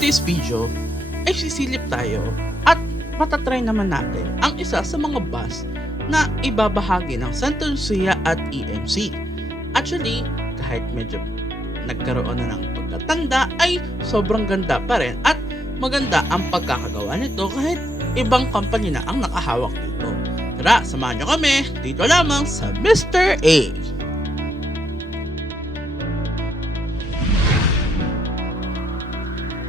this video ay sisilip tayo at matatry naman natin ang isa sa mga bus na ibabahagi ng Santa Lucia at EMC. Actually, kahit medyo nagkaroon na ng pagkatanda ay sobrang ganda pa rin at maganda ang pagkakagawa nito kahit ibang company na ang nakahawak dito. Tara, samahan nyo kami dito lamang sa Mr. A.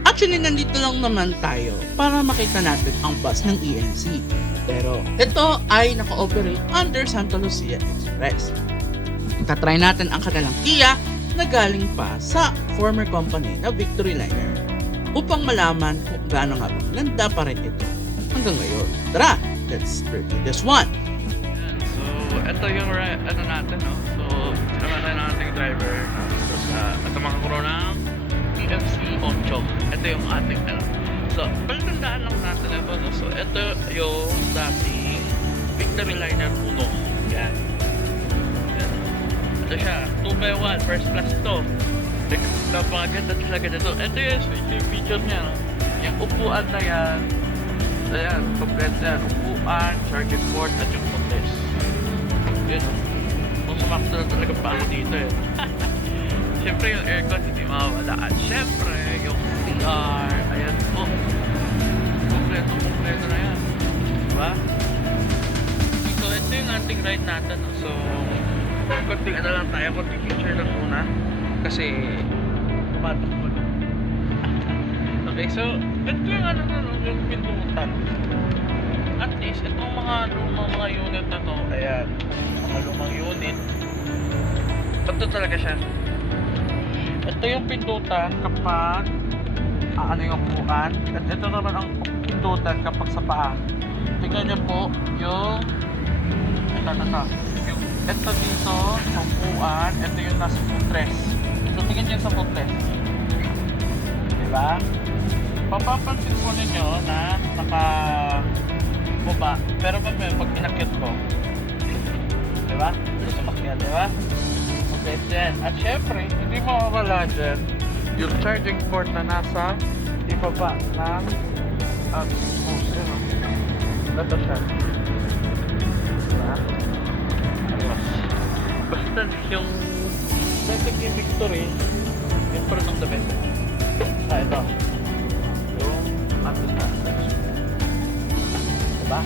Actually, nandito lang naman tayo para makita natin ang bus ng EMC. Pero ito ay naka-operate under Santa Lucia Express. Tatry natin ang kanilang Kia na galing pa sa former company na Victory Liner upang malaman kung gaano nga ba ganda pa rin ito hanggang ngayon. Tara, let's review this one. So, ito yung ano natin, no? So, naman tayo ng ating driver. So, ito mga corona EMC 8. Ito yung ating ano. So, palatandaan lang natin ito, no? So, ito yung dating Victory Liner 1. Yan. Yan. Ito siya, 2x1, first class to. Napakaganda talaga dito. Ito yung feature niya, no? Yung upuan na yan. Ayan, complete yan. Upuan, charging port, at yung footless. Yun, no? Kung sumakto na talaga pa ako dito, eh. Siyempre yung aircon hindi mawawala. At siyempre yung CR. Ayan po. Kompleto na yan. Diba? So ito yung ating ride natin. So konting ano lang tayo. Konting picture lang muna. Kasi tumatakbo. Okay, so ito yung ano yung pindutan. At least itong mga lumang mga unit na to. Ayan. Mga lumang unit. Ito talaga siya. Ito yung pindutan kapag ano yung upuan. At ito naman ang pindutan kapag sa paa. Tingnan nyo po yung ito dito sa upuan. Ito yung nasa footrest. So tingnan nyo sa footrest. Diba? Papapansin po ninyo na nakababa. Pero pag inakit ko, diba? Ito sumakyan, diba? Okay, then, at syempre, hindi mawawala dyan yung charging port na nasa ibaba ng ito siya. Diba? Ayos. Basta yung dating yung Victory, yung front ng the bed. Ito. Yung diba?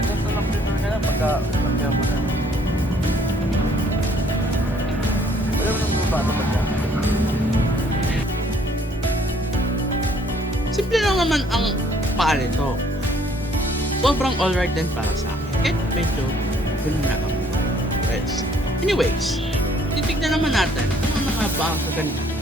Ito sa lang na pagka-lagyan mo na. Simple lang naman ang paa nito. Sobrang alright din para sa akin. Kahit medyo na ang rest. Anyways, titignan naman natin kung ano nga ba ang kagandahan.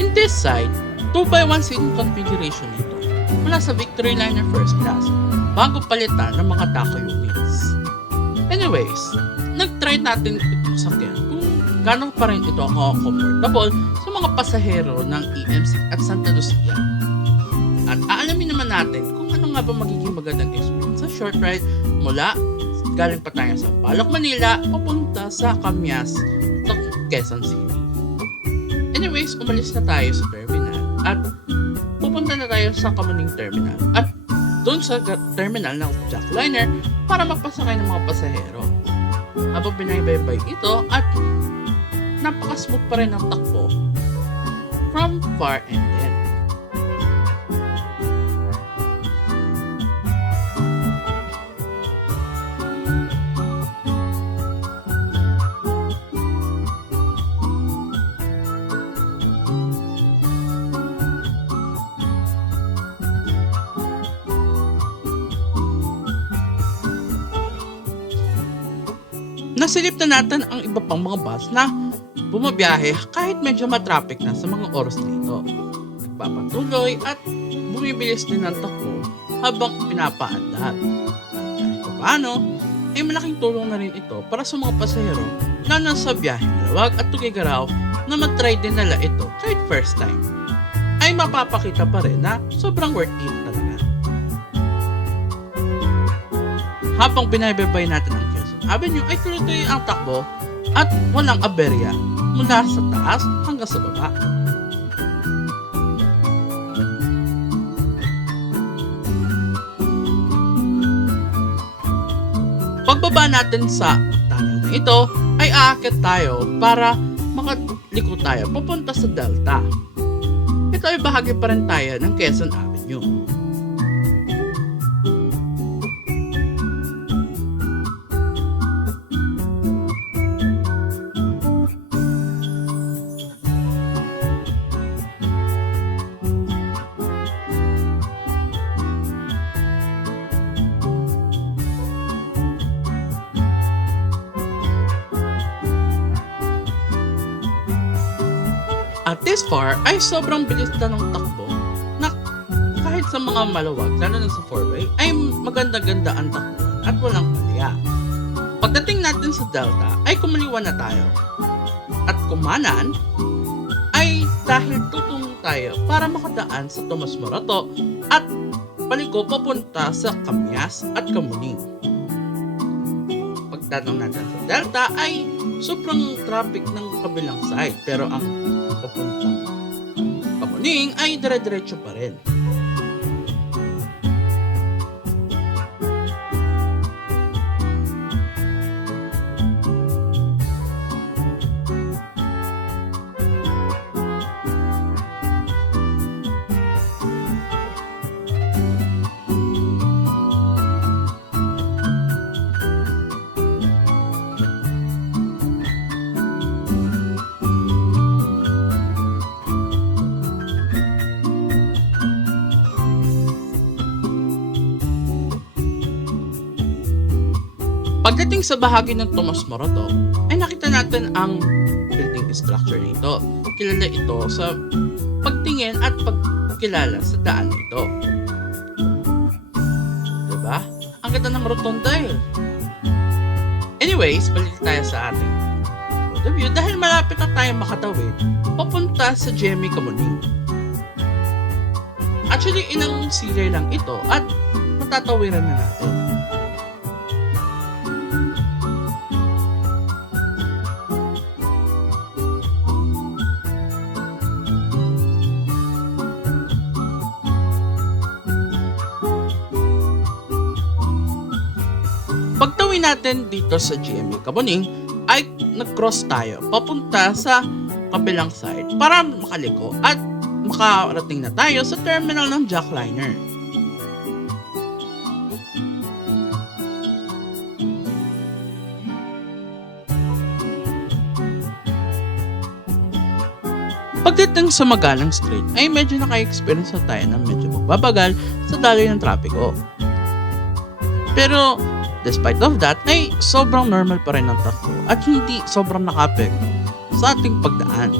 In this side, 2x1 seating configuration nito mula sa Victory Liner First Class bago palitan ng mga taco units. Anyways, nag-try natin ito sa sakyan kung gano'n pa rin ito ako comfortable sa mga pasahero ng EMC at Santa Lucia. At aalamin naman natin kung ano nga ba magiging magandang experience sa short ride mula galing pa tayo sa Balok, Manila papunta sa Camias, Quezon City. Anyways, umalis na tayo sa terminal at pupunta na tayo sa Kamuning Terminal at doon sa terminal ng Jackliner para magpasakay ng mga pasahero. Habang binaybay ito at napaka-smooth pa rin ang takbo from far and end. nasilip na natin ang iba pang mga bus na bumabiyahe kahit medyo matraffic na sa mga oras nito. Nagpapatuloy at bumibilis din ng takbo habang pinapaandar. Kahit paano, ay malaking tulong na rin ito para sa mga pasahero na nasa biyaheng maluwag at tugigaraw na matry din nila ito kahit first time. Ay mapapakita pa rin na sobrang worth it talaga. Habang binaybay natin ang Quezon Avenue ay tuloy-tuloy ang takbo at walang aberya mula sa taas hanggang sa baba. Pagbaba natin sa tunnel na ito ay aakyat tayo para makaliko tayo papunta sa Delta. Ito ay bahagi pa rin tayo ng Quezon Avenue. At this far ay sobrang bilis na ng takbo na kahit sa mga maluwag, lalo na sa four-way, ay maganda-ganda ang takbo at walang palya. Pagdating natin sa Delta ay kumaliwa na tayo. At kumanan ay dahil tutungo tayo para makadaan sa Tomas Morato at paliko papunta sa Kamyas at Kamuning. Pagdating natin sa Delta ay sobrang traffic ng kabilang side pero ang papuntang Kamuning ay dire-diretso pa rin. Pagdating sa bahagi ng Tomas Morato, ay nakita natin ang building structure nito. Kilala ito sa pagtingin at pagkilala sa daan nito. Diba? Ang ganda ng rotonda eh. Anyways, balik tayo sa ating point of view dahil malapit na tayo makatawid papunta sa GMA Kamuning. Actually, ilang silay lang ito at matatawiran na natin. Pagtawid natin dito sa GMA Kamuning ay nag-cross tayo papunta sa kabilang side para makaliko at makarating na tayo sa terminal ng Jackliner. Pagdating sa Magalang Street ay medyo naka-experience na tayo ng medyo magbabagal sa daloy ng trapiko. Pero despite of that ay sobrang normal pa rin ang takbo at hindi sobrang nakapekto sa ating pagdaan.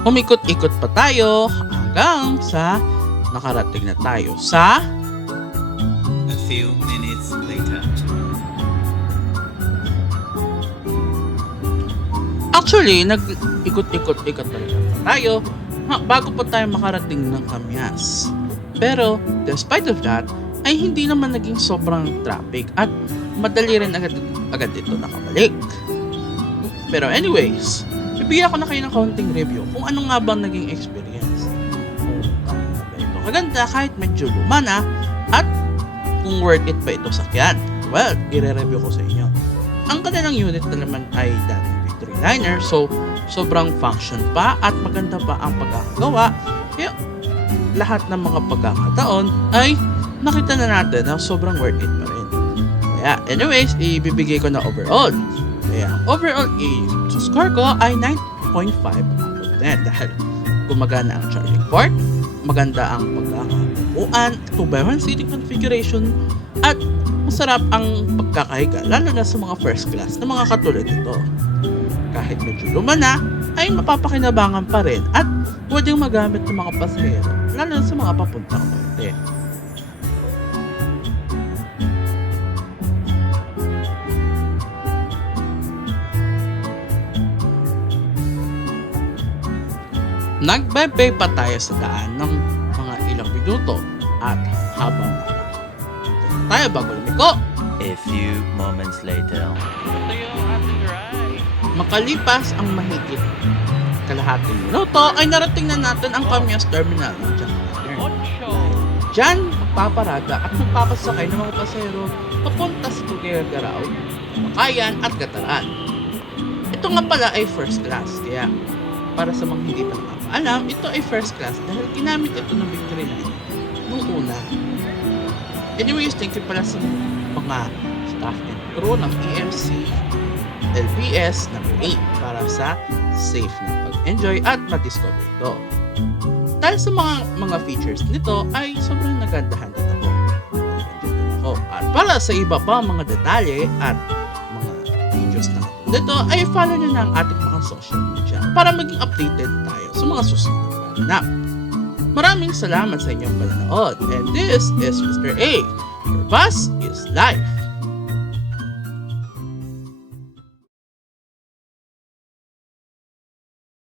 Umikot-ikot pa tayo hanggang sa nakarating na tayo sa A few minutes later. actually nag-ikot-ikot-ikot talaga tayo bago pa tayo makarating ng Kamyas. Pero despite of that ay hindi naman naging sobrang traffic at madali rin agad ito nakabalik. Pero anyways, bibigyan ko na kayo ng kaunting review kung ano nga bang naging experience. Kung kaya ba ito kaganda kahit medyo luma na at kung worth it ba ito sakyan. Well, i-review ko sa inyo. Ang kanilang unit na naman ay dating Victoryliner, so sobrang function pa at maganda pa ang pagkakagawa. Kaya lahat ng mga pagkakataon ay nakita na natin na sobrang worth it pa rin. Kaya anyways, ibibigay ko na overall. Kaya overall, score ko ay 9.5 out of 10 dahil gumagana ang charging port, maganda ang pagkakabuuan, 2x1 seating configuration, at masarap ang pagkakahiga lalo na sa mga first class na mga katulad nito. Kahit medyo luma na, ay mapapakinabangan pa rin at pwedeng magamit ng mga pasahero lalo na sa mga papuntang norte. Nagbebay pa tayo sa daan ng mga ilang minuto at habang tayo bago lumiko, A few moments later. Ito yung ating ride. makalipas ang mahigit kalahating minuto ay narating na natin ang Communes Terminal ng Jakarta. Ocho. Diyan, magpaparada at magpapasakay ng mga pasahero papunta sa Tuguegarao, Makayan at Gataran. Ito nga pala ay first class, kaya para sa mga hindi pa nakakaalam, ito ay first class dahil ginamit ito ng Victoryliner nung una. Anyways, thank you pala sa mga staff and crew ng EMC LPS number 8 para sa safe na pag-enjoy at ma-discover ito. Dahil sa mga features nito ay sobrang nagandahan din ako. Nag-enjoy din ako. At para sa iba pa mga detalye at mga videos na nito ay follow nyo na ang ating mga social media para maging updated tayo sa mga susunod na ganap. Maraming salamat sa inyong panonood, and this is Mr. A. Your bus is life.